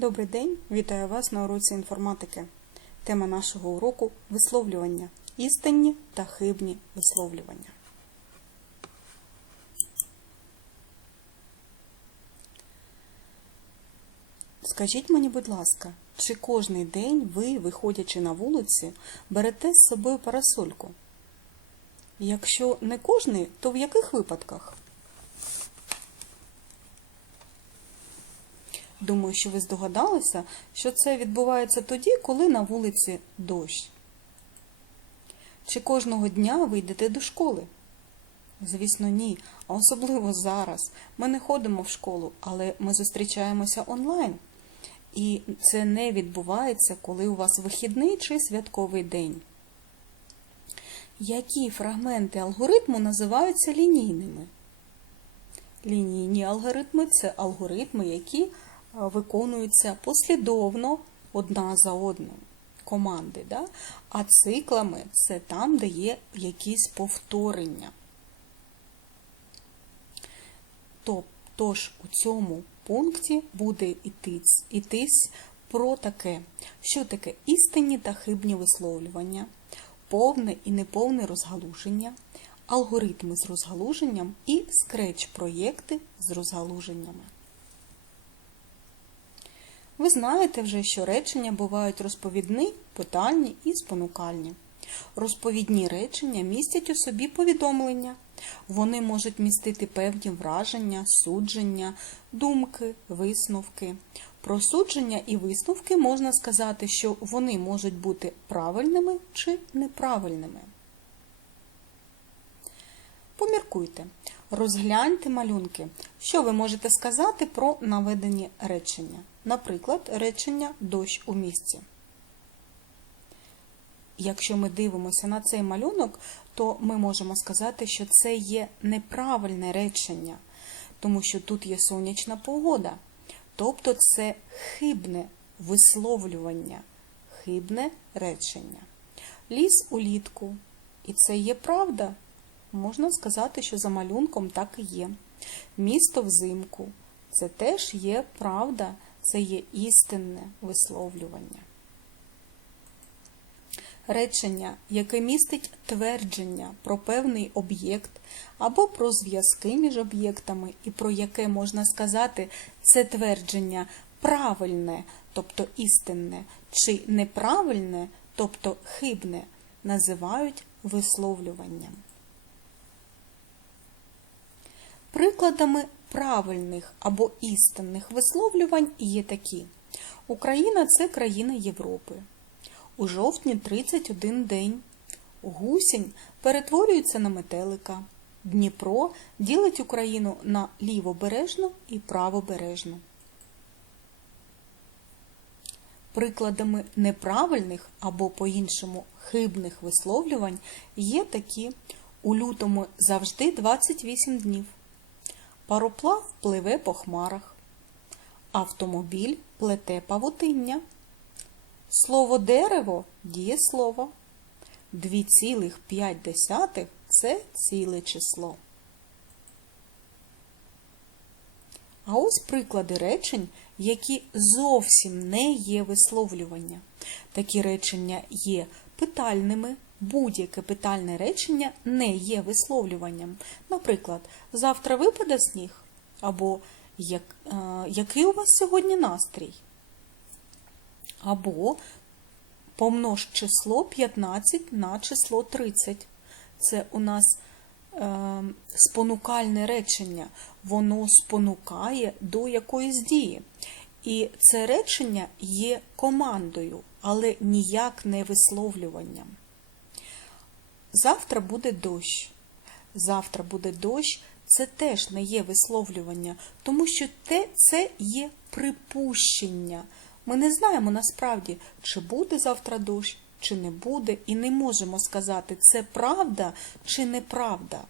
Добрий день, вітаю вас на уроці інформатики. Тема нашого уроку висловлювання. Істинні та хибні висловлювання. Скажіть мені, будь ласка, чи кожний день ви, виходячи на вулиці, берете з собою парасольку? Якщо не кожний, то в яких випадках? Думаю, що ви здогадалися, що це відбувається тоді, коли на вулиці дощ. Чи кожного дня ви йдете до школи? Звісно, ні. А особливо зараз. Ми не ходимо в школу, але ми зустрічаємося онлайн. І це не відбувається, коли у вас вихідний чи святковий день. Які фрагменти алгоритму називаються лінійними? Лінійні алгоритми це алгоритми, які виконуються послідовно одна за одною команди. Да? А циклами це там, де є якісь повторення. Тож у цьому пункті буде йтись, йтись про таке, що таке істинні та хибні висловлювання, повне і неповне розгалуження, алгоритми з розгалуженням і скреч-проєкти з розгалуженнями. Ви знаєте вже, що речення бувають розповідні, питальні і спонукальні. Розповідні речення містять у собі повідомлення. Вони можуть містити певні враження, судження, думки, висновки. Про судження і висновки можна сказати, що вони можуть бути правильними чи неправильними. Поміркуйте, розгляньте малюнки. Що ви можете сказати про наведені речення? Наприклад, речення дощ у місті. Якщо ми дивимося на цей малюнок, то ми можемо сказати, що це є неправильне речення, тому що тут є сонячна погода. Тобто це хибне висловлювання, хибне речення. Ліс улітку. І це є правда. Можна сказати, що за малюнком так і є. Місто взимку. Це теж є правда, це є істинне висловлювання. Речення, яке містить твердження про певний об'єкт або про зв'язки між об'єктами, і про яке можна сказати, це твердження правильне, тобто істинне, чи неправильне, тобто хибне, називають висловлюванням. Прикладами правильних або істинних висловлювань є такі: Україна це країна Європи. У жовтні 31 день. Гусінь перетворюється на метелика. Дніпро ділить Україну на лівобережну і правобережну. Прикладами неправильних або по-іншому хибних висловлювань є такі у лютому завжди 28 днів. Пароплав пливе по хмарах. Автомобіль плете павутиння. Слово дерево дієслово. 2,5 це ціле число. А ось приклади речень, які зовсім не є висловлювання. Такі речення є питальними. Будь-яке питальне речення не є висловлюванням. Наприклад, завтра випаде сніг, або як, е, який у вас сьогодні настрій? Або помнож число 15 на число 30. Це у нас е, спонукальне речення, воно спонукає до якоїсь дії. І це речення є командою, але ніяк не висловлюванням. Завтра буде дощ. Завтра буде дощ, це теж не є висловлювання, тому що те, це є припущення. Ми не знаємо насправді, чи буде завтра дощ, чи не буде, і не можемо сказати, це правда чи неправда.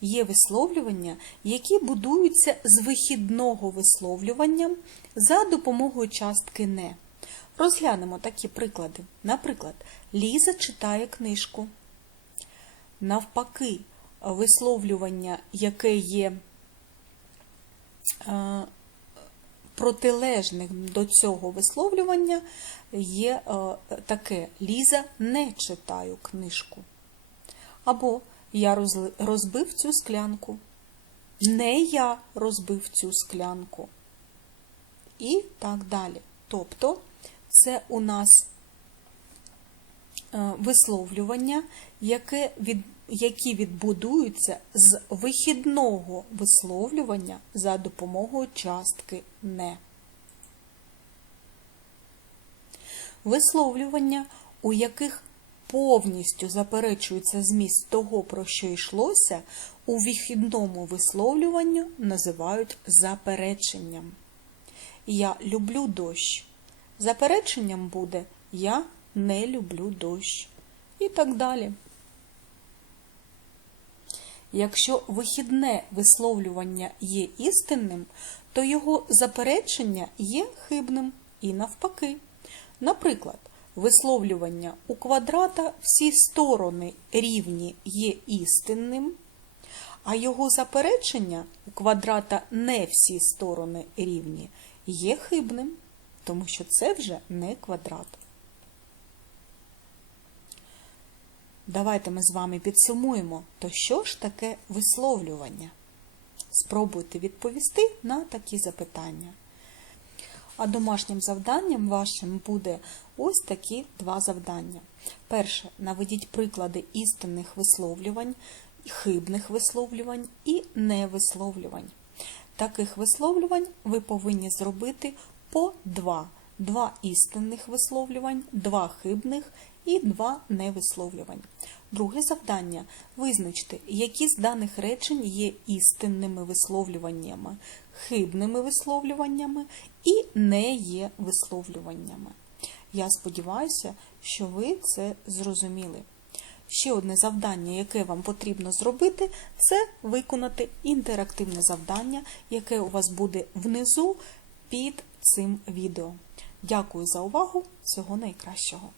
Є висловлювання, які будуються з вихідного висловлювання за допомогою частки не. Розглянемо такі приклади. Наприклад, Ліза читає книжку. Навпаки, висловлювання, яке є е, протилежних до цього висловлювання є е, таке Ліза не читаю книжку. Або я розбив цю склянку. Не я розбив цю склянку. І так далі. Тобто, це у нас е, висловлювання, яке від, які відбудуються з вихідного висловлювання за допомогою частки не. Висловлювання, у яких повністю заперечується зміст того, про що йшлося, у вихідному висловлюванню називають запереченням. Я люблю дощ. Запереченням буде Я не люблю дощ. І так далі. Якщо вихідне висловлювання є істинним, то його заперечення є хибним і навпаки. Наприклад, висловлювання у квадрата всі сторони рівні є істинним, а його заперечення у квадрата не всі сторони рівні є хибним, тому що це вже не квадрат. Давайте ми з вами підсумуємо, то що ж таке висловлювання? Спробуйте відповісти на такі запитання. А домашнім завданням вашим буде ось такі два завдання. Перше, наведіть приклади істинних висловлювань, хибних висловлювань і невисловлювань. Таких висловлювань ви повинні зробити по два. Два істинних висловлювань, два хибних і два невисловлювань. Друге завдання визначте, які з даних речень є істинними висловлюваннями, хибними висловлюваннями і не є висловлюваннями. Я сподіваюся, що ви це зрозуміли. Ще одне завдання, яке вам потрібно зробити, це виконати інтерактивне завдання, яке у вас буде внизу під цим відео. Дякую за увагу! Всього найкращого!